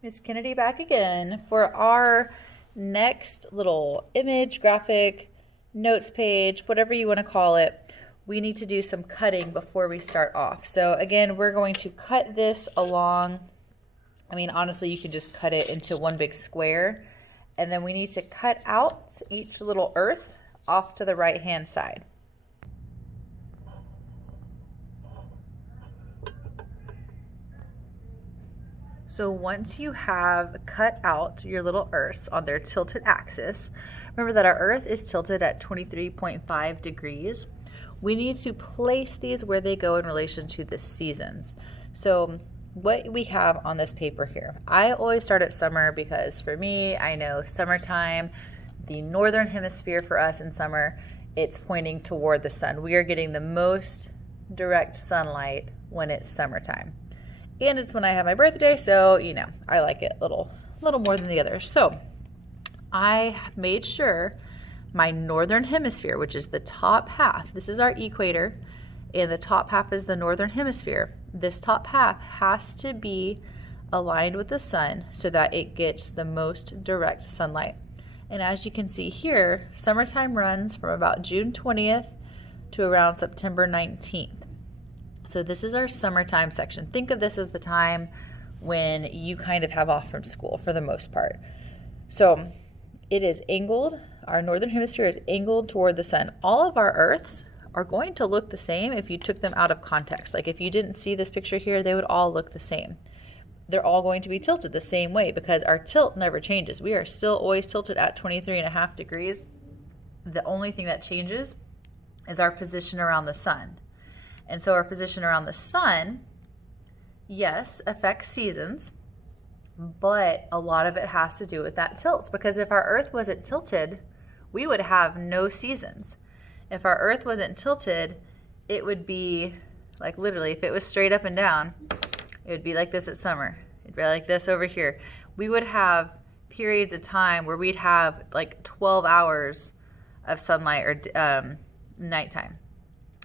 Miss Kennedy back again for our next little image, graphic, notes page, whatever you want to call it. We need to do some cutting before we start off. So again, we're going to cut this along. I mean, honestly, you can just cut it into one big square. And then we need to cut out each little earth off to the right-hand side. So once you have cut out your little earths on their tilted axis, remember that our earth is tilted at 23.5 degrees. We need to place these where they go in relation to the seasons. So what we have on this paper here, I always start at summer because for me, I know summertime, the northern hemisphere for us in summer, it's pointing toward the sun. We are getting the most direct sunlight when it's summertime. And it's when I have my birthday, so you know, I like it a little more than the others. So I made sure my northern hemisphere, which is the top half, this is our equator, and the top half is the northern hemisphere. This top half has to be aligned with the sun so that it gets the most direct sunlight. And as you can see here, summertime runs from about June 20th to around September 19th. So this is our summertime section. Think of this as the time when you kind of have off from school for the most part. So it is angled, our northern hemisphere is angled toward the sun. All of our earths are going to look the same if you took them out of context. Like if you didn't see this picture here, they would all look the same. They're all going to be tilted the same way because our tilt never changes. We are still always tilted at 23.5 degrees. The only thing that changes is our position around the sun. And so our position around the sun, yes, affects seasons, but a lot of it has to do with that tilt. Because if our earth wasn't tilted, we would have no seasons. If our earth wasn't tilted, it would be like literally, if it was straight up and down, it would be like this at summer. It'd be like this over here. We would have periods of time where we'd have like 12 hours of sunlight or nighttime.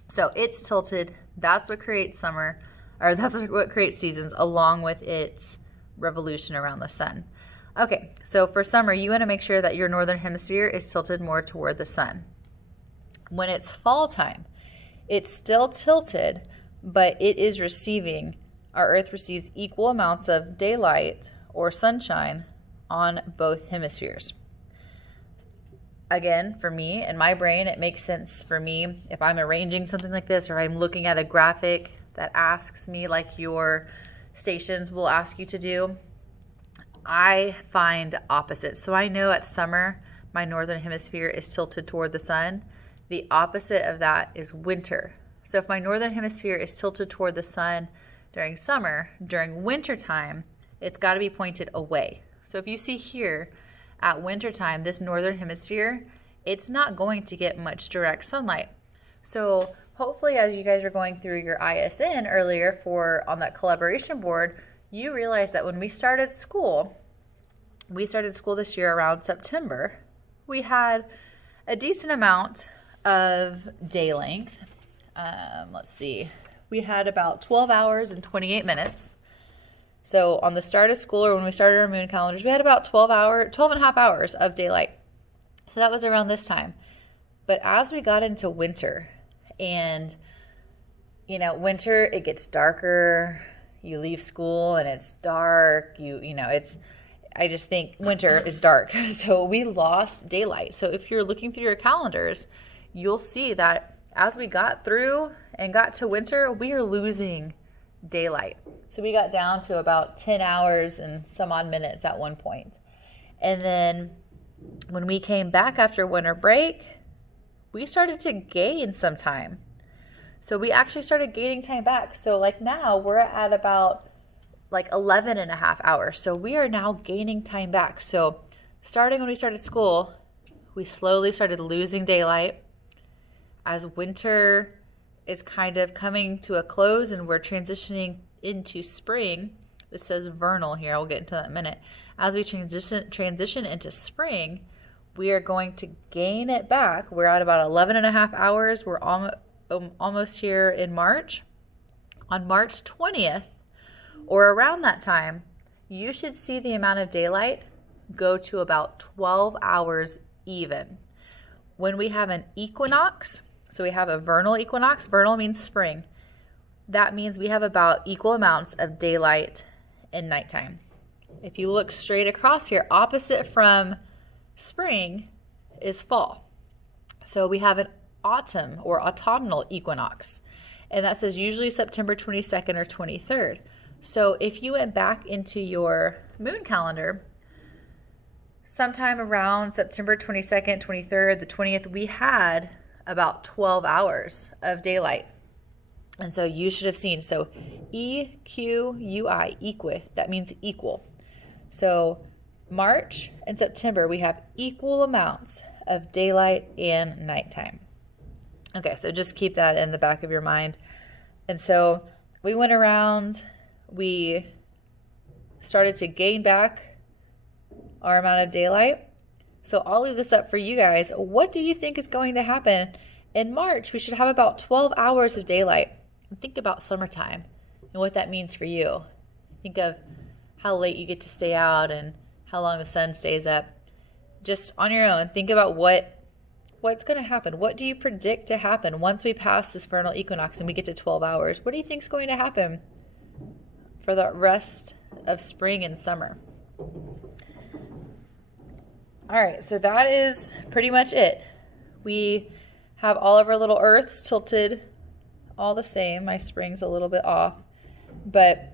So it's tilted. That's what creates summer, or that's what creates seasons, along with its revolution around the sun. Okay, so for summer, you want to make sure that your northern hemisphere is tilted more toward the sun. When it's fall time, it's still tilted, but it is receiving, our earth receives equal amounts of daylight or sunshine on both hemispheres. Again, for me, in my brain, it makes sense for me if I'm arranging something like this or I'm looking at a graphic that asks me, like your stations will ask you to do, I find opposites. So I know at summer, my northern hemisphere is tilted toward the sun. The opposite of that is winter. So if my northern hemisphere is tilted toward the sun during summer, during winter time, it's got to be pointed away. So if you see here, at wintertime, this northern hemisphere, it's not going to get much direct sunlight. So hopefully as you guys are going through your ISN earlier on that collaboration board, you realize that when we started school this year around September, we had a decent amount of day length. Let's see, we had about 12 hours and 28 minutes. So on the start of school, or when we started our moon calendars, we had about 12 and a half hours of daylight. So that was around this time. But as we got into winter, and you know, winter, it gets darker. You leave school and it's dark. I just think winter is dark. So we lost daylight. So if you're looking through your calendars, you'll see that as we got through and got to winter, we are losing daylight. So we got down to about 10 hours and some odd minutes at one point. And then when we came back after winter break, we started to gain some time. So we actually started gaining time back. So like now we're at about like 11 and a half hours. So we are now gaining time back. So starting when we started school, we slowly started losing daylight. As winter is kind of coming to a close and we're transitioning into spring. This says vernal here. I'll get into that in a minute. As we transition into spring, we are going to gain it back. We're at about 11 and a half hours. We're almost here in March. On March 20th, or around that time, you should see the amount of daylight go to about 12 hours even. When we have an equinox, so we have a vernal equinox, vernal means spring, that means we have about equal amounts of daylight and nighttime. If you look straight across here, opposite from spring is fall. So we have an autumn or autumnal equinox, and that says usually September 22nd or 23rd. So if you went back into your moon calendar, sometime around September 22nd, 23rd, the 20th, we had about 12 hours of daylight. And so you should have seen, so EQUI, equi, that means equal. So March and September, we have equal amounts of daylight and nighttime. Okay, so just keep that in the back of your mind. And so we went around, we started to gain back our amount of daylight. So I'll leave this up for you guys. What do you think is going to happen? In March, we should have about 12 hours of daylight. And think about summertime and what that means for you. Think of how late you get to stay out and how long the sun stays up. Just on your own, think about what's going to happen. What do you predict to happen once we pass this vernal equinox and we get to 12 hours? What do you think is going to happen for the rest of spring and summer? All right, so that is pretty much it. We have all of our little Earths tilted all the same. My spring's a little bit off, but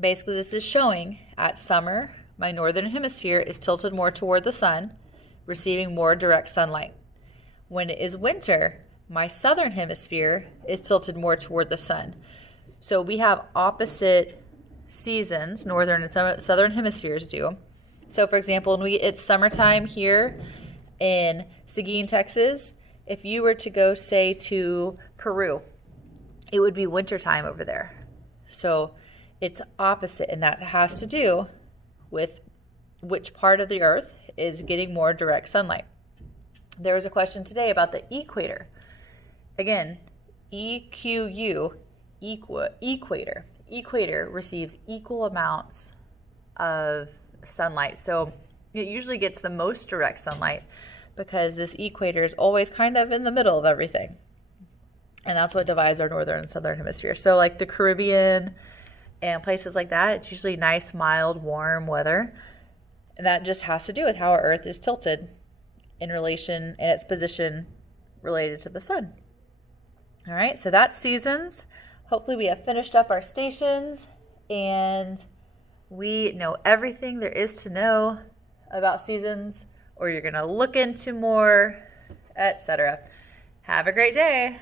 basically this is showing at summer, my northern hemisphere is tilted more toward the sun, receiving more direct sunlight. When it is winter, my southern hemisphere is tilted more toward the sun. So we have opposite seasons, northern and southern hemispheres do. So for example, when it's summertime here in Seguin, Texas, if you were to go, say, to Peru, it would be wintertime over there. So it's opposite, and that has to do with which part of the earth is getting more direct sunlight. There was a question today about the equator. Again, EQU, equator. Equator receives equal amounts of sunlight. So it usually gets the most direct sunlight because this equator is always kind of in the middle of everything. And that's what divides our northern and southern hemisphere. So like the Caribbean and places like that, it's usually nice, mild, warm weather. And that just has to do with how our Earth is tilted in relation and its position related to the sun. All right, so that's seasons. Hopefully we have finished up our stations and we know everything there is to know about seasons, or you're going to look into more, etc. Have a great day.